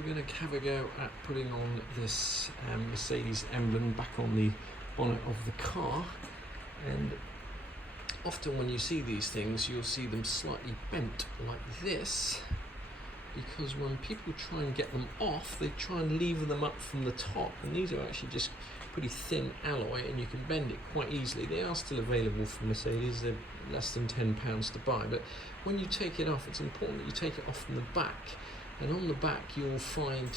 we're going to have a go at putting on this Mercedes emblem back on the bonnet of the car. And often when you see these things, you'll see them slightly bent like this, because when people try and get them off, they try and lever them up from the top, and these are actually just pretty thin alloy and you can bend it quite easily. They are still available from Mercedes, they're less than £10 to buy, but when you take it off, it's important that you take it off from the back. And on the back you'll find,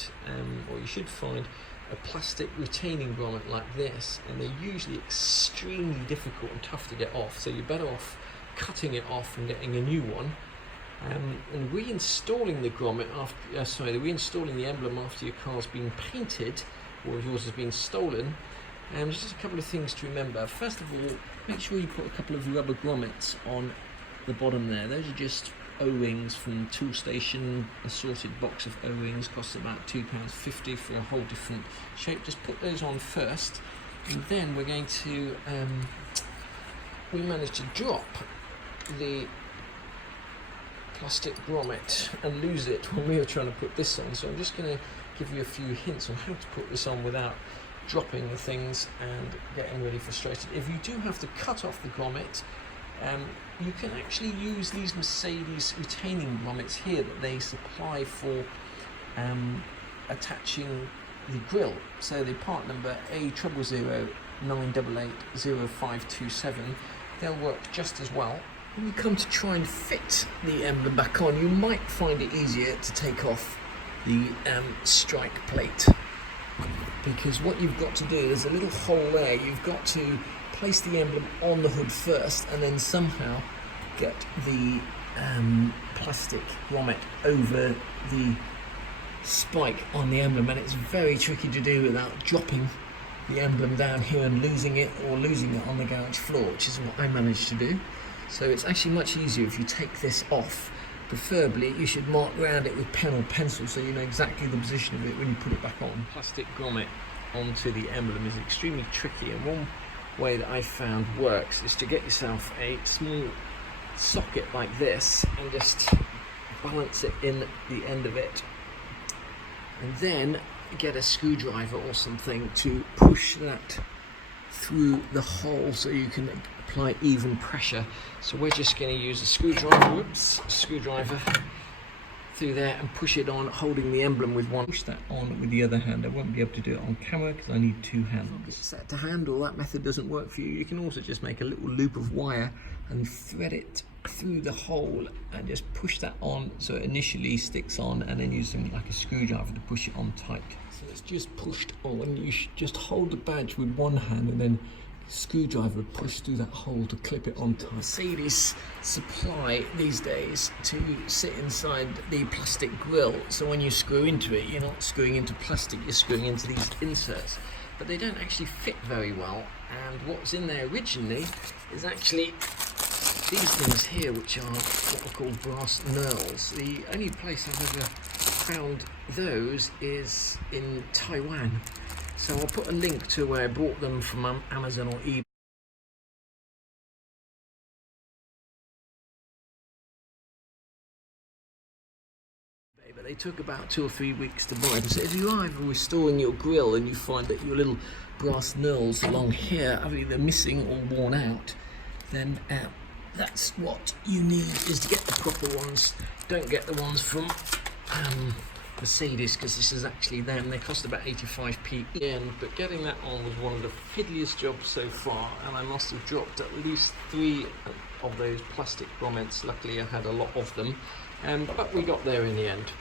or you should find, a plastic retaining grommet like this, and they're usually extremely difficult and tough to get off, so you're better off cutting it off and getting a new one. And reinstalling the grommet after, reinstalling the emblem after your car's been painted or yours has been stolen. Just a couple of things to remember. First of all, make sure you put a couple of rubber grommets on the bottom there. Those are just O-rings from Toolstation, a sorted box of O-rings, costs about £2.50 for a whole different shape. Just put those on first, and then we're going to, we managed to drop the plastic grommet and lose it when we were trying to put this on, so I'm just going to give you a few hints on how to put this on without dropping the things and getting really frustrated. If you do have to cut off the grommet, you can actually use these Mercedes retaining grommets here that they supply for attaching the grille. So the part number A000-988-0527, they'll work just as well. When you come to try and fit the emblem back on, you might find it easier to take off the strike plate, because what you've got to do, there's a little hole there, you've got to place the emblem on the hood first and then somehow get the plastic grommet over the spike on the emblem, and it's very tricky to do without dropping the emblem down here and losing it, or losing it on the garage floor, which is what I managed to do. So it's actually much easier if you take this off. Preferably you should mark around it with pen or pencil so you know exactly the position of it when you put it back on. Plastic grommet onto the emblem is extremely tricky, and one way that I found works is to get yourself a small socket like this and just balance it in the end of it, and then get a screwdriver or something to push that through the hole so you can apply even pressure. So we're just going to use a screwdriver, through there and push it on, holding the emblem with one. Push that on with the other hand. I won't be able to do it on camera because I need two hands. If it's set to handle, that method doesn't work for you. You can also just make a little loop of wire and thread it through the hole and just push that on so it initially sticks on, and then use something like a screwdriver to push it on tight. So it's just pushed on. You should just hold the badge with one hand and then screwdriver push through that hole to clip it on tight. Mercedes supply these days to sit inside the plastic grille, so when you screw into it, you're not screwing into plastic, you're screwing into these inserts, but they don't actually fit very well. And what's in there originally is actually these things here, which are what are called brass knurls. The only place I've ever found those is in Taiwan. So I'll put a link to where I bought them from Amazon or eBay. But they took about 2 or 3 weeks to buy. So if you are ever restoring your grille and you find that your little brass knurls along here are either missing or worn out, then that's what you need, is to get the proper ones. Don't get the ones from Mercedes, because this is actually them. They cost about 85p in, but getting that on was one of the fiddliest jobs so far, and I must have dropped at least 3 of those plastic grommets. Luckily I had a lot of them, but we got there in the end.